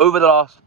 Over the last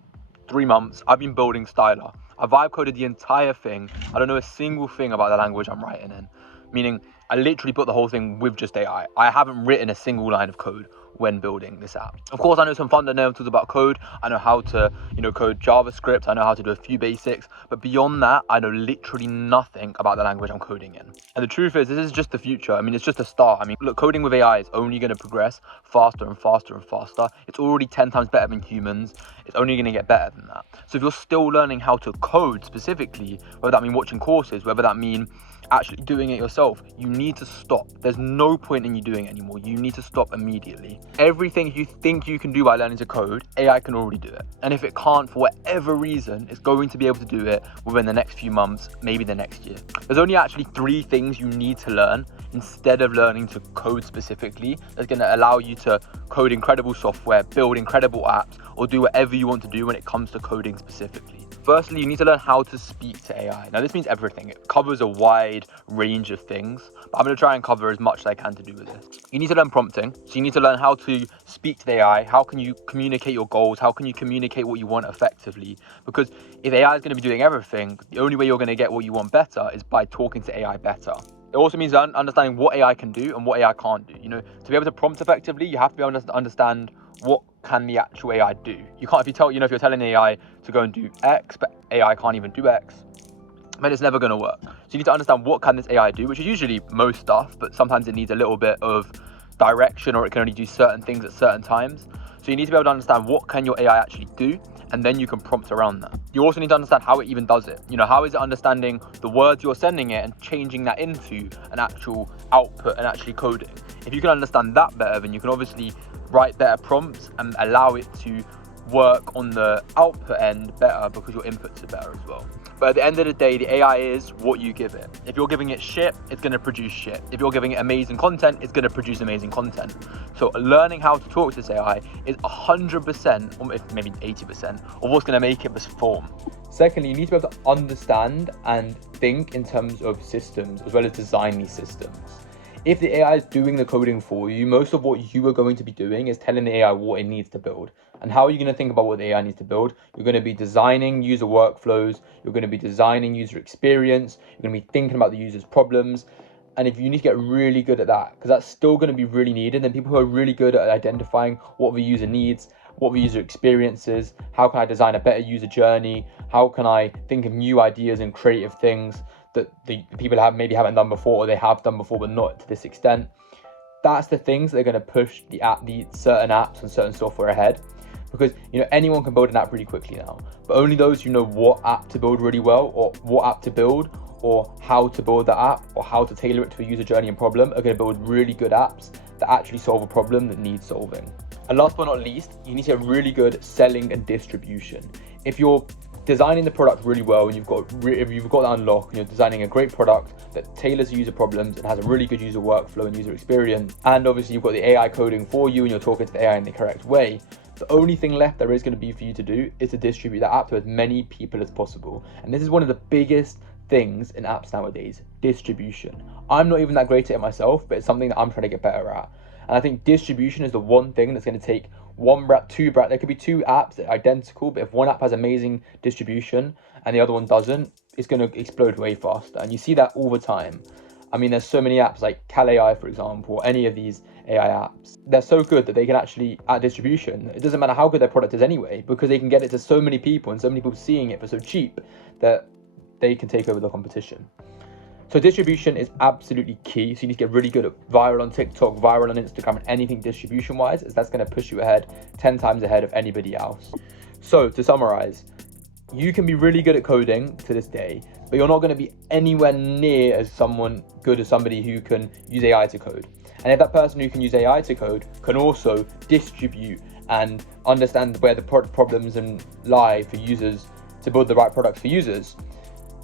3 months, I've been building Styler. I vibe coded the entire thing. I don't know a single thing about the language I'm writing in, meaning I literally built the whole thing with just AI. I haven't written a single line of code when building this app. Of course, I know some fundamentals about code. I know how to, code JavaScript. I know how to do a few basics, but beyond that, I know literally nothing about the language I'm coding in. And the truth is, this is just the future. I mean, it's just a start. I mean, look, coding with AI is only going to progress faster and faster and faster. It's already 10 times better than humans. It's only going to get better than that. So if you're still learning how to code specifically, whether that mean watching courses, whether that mean actually doing it yourself, you need to stop. There's no point in you doing it anymore. You need to stop immediately. Everything you think you can do by learning to code, AI can already do it. And if it can't, for whatever reason, it's going to be able to do it within the next few months, maybe the next year. There's only actually 3 things you need to learn instead of learning to code specifically that's going to allow you to code incredible software, build incredible apps, or do whatever you want to do when it comes to coding specifically. Firstly, you need to learn how to speak to AI. Now, this means everything. It covers a wide range of things, but I'm going to try and cover as much as I can to do with this. You need to learn prompting. So you need to learn how to speak to the AI. How can you communicate your goals? How can you communicate what you want effectively? Because if AI is going to be doing everything, the only way you're going to get what you want better is by talking to AI better. It also means understanding what AI can do and what AI can't do. To be able to prompt effectively, you have to be able to understand what can the actual AI do. You can't, if you're telling the AI to go and do X, but AI can't even do X, then it's never going to work. So you need to understand what can this AI do, which is usually most stuff, but sometimes it needs a little bit of direction, or it can only do certain things at certain times. So you need to be able to understand what can your AI actually do, and then you can prompt around that. You also need to understand how it even does it. How is it understanding the words you're sending it and changing that into an actual output and actually coding? If you can understand that better, then you can obviously write better prompts and allow it to work on the output end better, because your inputs are better as well. But at the end of the day, the AI is what you give it. If you're giving it shit, it's going to produce shit. If you're giving it amazing content, it's going to produce amazing content. So learning how to talk to this AI is 100%, or maybe 80%, of what's going to make it perform. Secondly, you need to be able to understand and think in terms of systems, as well as design these systems. If the AI is doing the coding for you, most of what you are going to be doing is telling the AI what it needs to build. And how are you going to think about what the AI needs to build? You're going to be designing user workflows. You're going to be designing user experience. You're going to be thinking about the user's problems. And if you need to get really good at that, because that's still going to be really needed, then people who are really good at identifying what the user needs, what the user experiences, how can I design a better user journey, how can I think of new ideas and creative things that the people haven't done before, or they have done before but not to this extent. That's the things that are going to push the certain apps and certain software ahead, because anyone can build an app really quickly now, but only those who know what app to build really well, or what app to build, or how to build the app, or how to tailor it to a user journey and problem, are going to build really good apps that actually solve a problem that needs solving. And last but not least, you need to get really good at selling and distribution. If you're designing the product really well, and if you've got that unlocked, and you're designing a great product that tailors user problems and has a really good user workflow and user experience, and obviously you've got the AI coding for you and you're talking to the AI in the correct way, the only thing left there is going to be for you to do is to distribute that app to as many people as possible. And this is one of the biggest things in apps nowadays: distribution. I'm not even that great at it myself, but it's something that I'm trying to get better at. And I think distribution is the one thing that's going to take there could be 2 apps that are identical, but if one app has amazing distribution and the other one doesn't, it's going to explode way faster. And you see that all the time. I mean, there's so many apps like Cal AI, for example, or any of these AI apps. They're so good that they can actually add distribution. It doesn't matter how good their product is anyway, because they can get it to so many people, and so many people seeing it for so cheap that they can take over the competition. So distribution is absolutely key. So you need to get really good at viral on TikTok, viral on Instagram, and anything distribution-wise, as that's going to push you ahead 10 times ahead of anybody else. So to summarize, you can be really good at coding to this day, but you're not going to be anywhere near as good as somebody who can use AI to code. And if that person who can use AI to code can also distribute and understand where the problems lie for users to build the right products for users,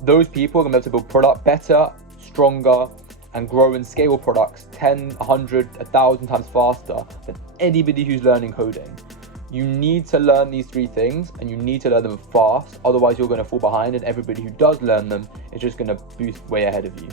those people are going to be able to build product better, stronger, and grow and scale products 10, 100, 1,000 times faster than anybody who's learning coding. You need to learn these 3 things, and you need to learn them fast. Otherwise, you're going to fall behind, and everybody who does learn them is just going to boost way ahead of you.